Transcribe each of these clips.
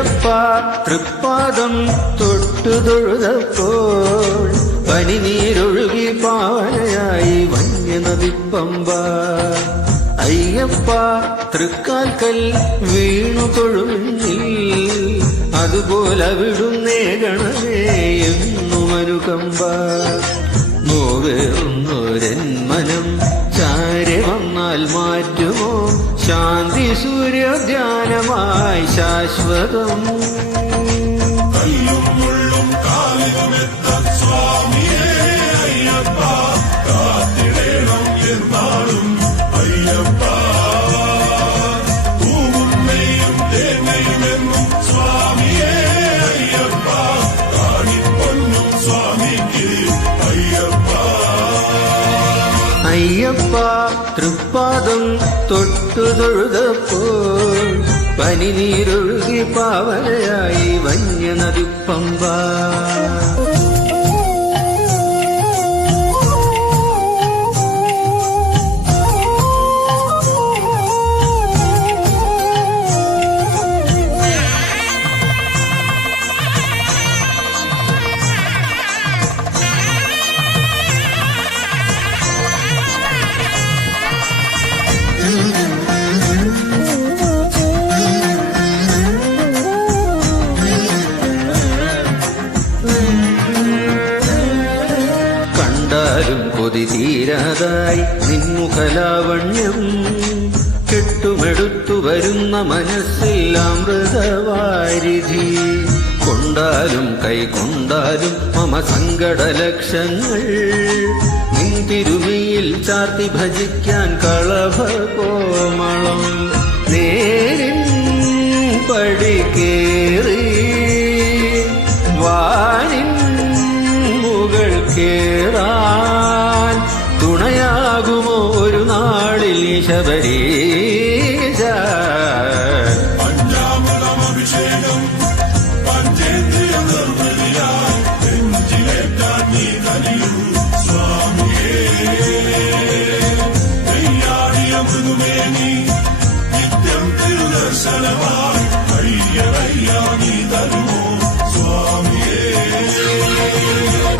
അയ്യപ്പ തൃപ്പാദം തൊട്ടു തൊഴുതപ്പോൾ പനിനീരൊഴുകി പാവനയായി വന്യനദിപ്പമ്പ. അയ്യപ്പ തൃക്കാൽക്കൽ വീണു തൊഴുമിന്നിൽ അതുപോലവിടുന്നേ ഗണമേ എന്നുമനുകമ്പ. നോവേറുന്നൊരൻ മനം ചാരെ വന്നാൽ മാറ്റുമോ ശാന്തി സൂര്യോദ്യാനമായി ശാശ്വതം. അയ്യപ്പ തൃപ്പാദം തൊട്ടു തൊഴുതപ്പോൾ പനിനീരൊഴുകി പാവനയായി വന്യനദിപ്പമ്പ. കണ്ടാലും കൊതി തീരാതായി നിൻമുഖലാവണ്യം കെട്ടുമെടുത്തു വരുന്ന മനസ്സിൽ അമൃതവാരിധി. കൊണ്ടാലും കൈകൊണ്ടാലും മമ സങ്കടലക്ഷങ്ങൾ നിൻ തിരുമയിൽ ചാർത്തി ഭജിക്കാൻ കളഭകോമളം. നേരിൻ പടി കേറി വാനിൻ മുകൾ കേറാൻ തുണയാകുമോ ഒരു നാളിൽ ശബരീശ.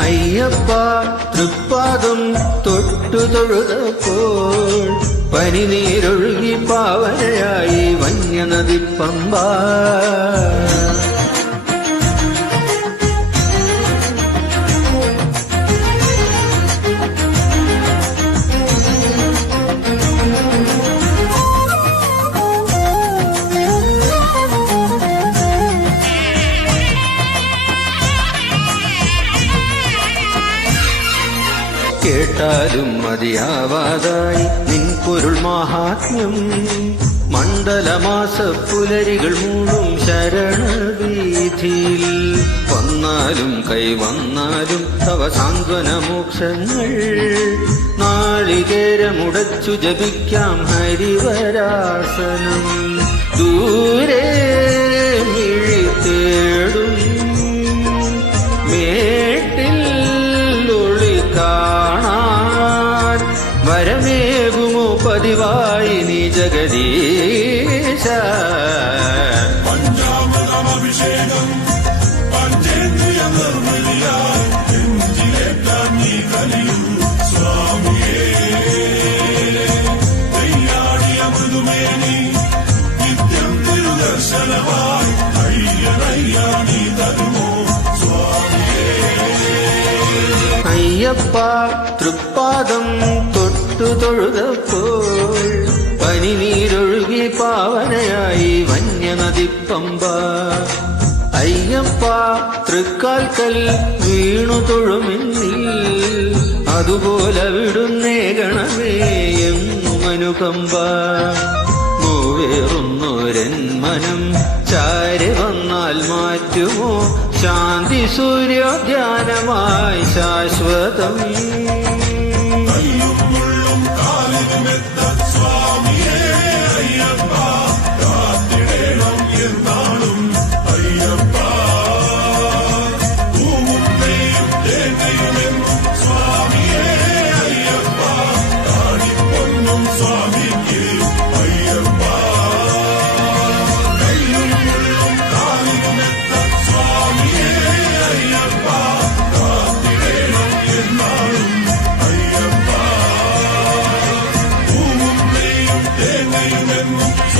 അയ്യപ്പ തൃപ്പാദം തൊട്ടു തൊഴുതപ്പോൾ പനിനീരൊഴുകി പാവനയായി വന്യനദിപ്പമ്പ. കേട്ടാലും മതിയാവാതായി നിൻ പൊരുൾ മാഹാത്മ്യം. മണ്ഡലമാസ പുലരികൾ മൂടും ശരണവീഥിയിൽ വന്നാലും കൈവന്നാലും തവ സാന്ത്വനമോക്ഷങ്ങൾ. നാളികേരമുടച്ചു ജപിക്കാം ഹരിവരാസനം. ദൂരെ മിഴി തേടും മേട്ടിൽ കാണാൻ വരമേകുമോ പതിവായി നീ ജഗദീശ. പഞ്ചാമൃതമഭിഷേകം പഞ്ചേന്ദ്രിയ നിർമ്മലിയായി നെഞ്ചിലേറ്റാൻ നീ കലിയൂ സ്വാമിയേ. കയ്യാടിയ മൃദുമേനി നിത്യം തിരുദർശനമായി അയ്യനയ്യാ നീ തരുമോ സ്വാമിയേ. അയ്യപ്പ തൃപ്പാദം തൊട്ടു തൊഴുതപ്പോൾ പനിനീരൊഴുകി പാവനയായി വന്യനദിപ്പമ്പ. അയ്യപ്പ തൃക്കാൽക്കൽ വീണു തൊഴുമിന്നിൽ അതുപോലവിടുന്നേ ഗണമേ എന്നുമനുകമ്പ. നോവേറുന്നൊരൻ മനം ചാരെ വന്നാൽ മാറ്റുമോ ശാന്തി സൂര്യോദ്യാനമായി ശാശ്വതം. സ്വാമിക്ക് അയ്യപ്പ. നിറയുമെന്നും